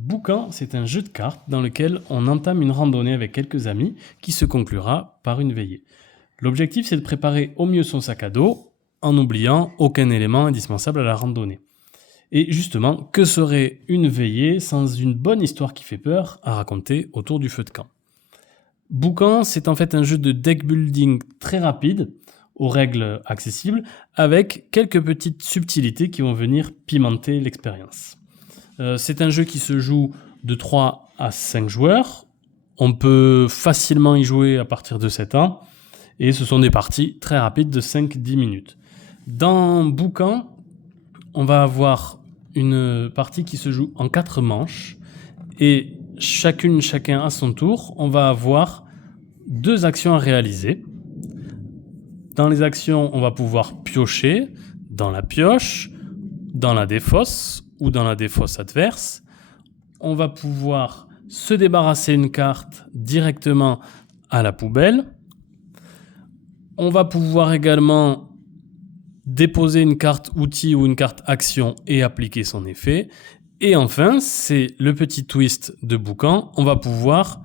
Boucan, c'est un jeu de cartes dans lequel on entame une randonnée avec quelques amis qui se conclura par une veillée. L'objectif, c'est de préparer au mieux son sac à dos en n'oubliant aucun élément indispensable à la randonnée. Et justement, que serait une veillée sans une bonne histoire qui fait peur à raconter autour du feu de camp? Boucan, c'est en fait un jeu de deck building très rapide, aux règles accessibles, avec quelques petites subtilités qui vont venir pimenter l'expérience. C'est un jeu qui se joue de 3 à 5 joueurs. On peut facilement y jouer à partir de 7 ans. Et ce sont des parties très rapides de 5-10 minutes. Dans Boucan, on va avoir une partie qui se joue en 4 manches. Et chacun à son tour, on va avoir 2 actions à réaliser. Dans les actions, on va pouvoir piocher dans la pioche, dans la défausse ou dans la défausse adverse. On va pouvoir se débarrasser une carte directement à la poubelle. On va pouvoir également déposer une carte outil ou une carte action et appliquer son effet. Et enfin, c'est le petit twist de Boucan, on va pouvoir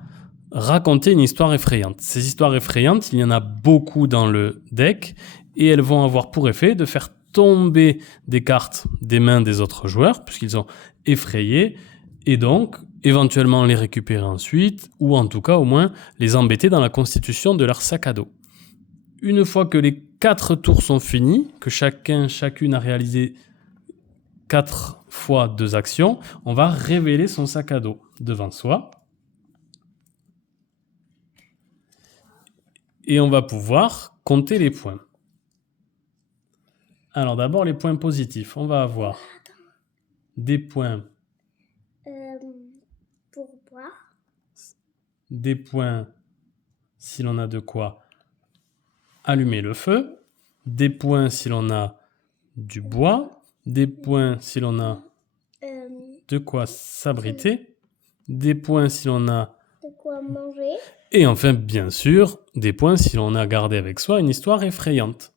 raconter une histoire effrayante. Ces histoires effrayantes, il y en a beaucoup dans le deck et elles vont avoir pour effet de faire tomber des cartes des mains des autres joueurs puisqu'ils sont effrayés et donc éventuellement les récupérer ensuite ou en tout cas au moins les embêter dans la constitution de leur sac à dos. Une fois que les 4 tours sont finis, que chacune a réalisé 4 fois 2 actions, on va révéler son sac à dos devant soi. Et on va pouvoir compter les points. Alors d'abord les points positifs. On va avoir des points. Pour boire. Des points si l'on a de quoi allumer le feu. Des points si l'on a du bois. Des points si l'on a de quoi s'abriter. Des points si l'on a de quoi manger. Et enfin, bien sûr, des points si l'on a gardé avec soi une histoire effrayante.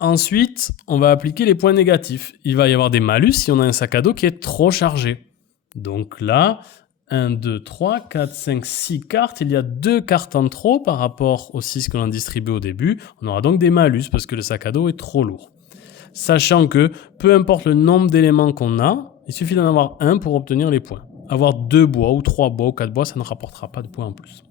Ensuite, on va appliquer les points négatifs. Il va y avoir des malus si on a un sac à dos qui est trop chargé. Donc là, 1, 2, 3, 4, 5, 6 cartes. Il y a 2 cartes en trop par rapport aux 6 que l'on distribue au début. On aura donc des malus parce que le sac à dos est trop lourd. Sachant que, peu importe le nombre d'éléments qu'on a, il suffit d'en avoir un pour obtenir les points. Avoir 2 bois ou 3 bois ou 4 bois, ça ne rapportera pas de points en plus.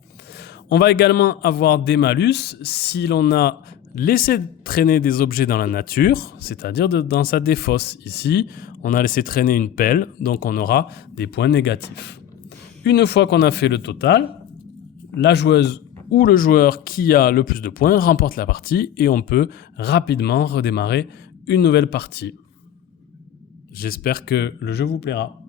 On va également avoir des malus si l'on a laissé traîner des objets dans la nature, c'est-à-dire dans sa défausse. Ici, on a laissé traîner une pelle, donc on aura des points négatifs. Une fois qu'on a fait le total, la joueuse ou le joueur qui a le plus de points remporte la partie et on peut rapidement redémarrer une nouvelle partie. J'espère que le jeu vous plaira.